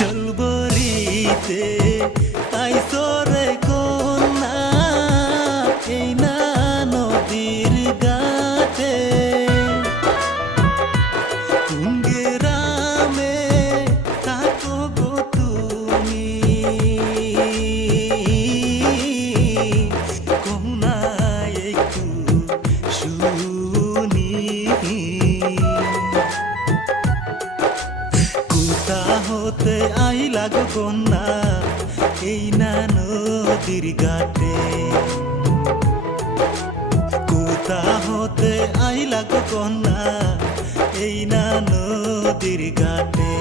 চলবরিতে তাই তোরে কন্যা এই না নদীর ঘাটে কোন গ্রামে থাকো গো তুমি কহুনা একটু শুনি কোথা হতে আইলা গো কন্যা এই না নদীর ঘাটে কোথা হতে আইলা গো কন্যা এই না নদীর ঘাটে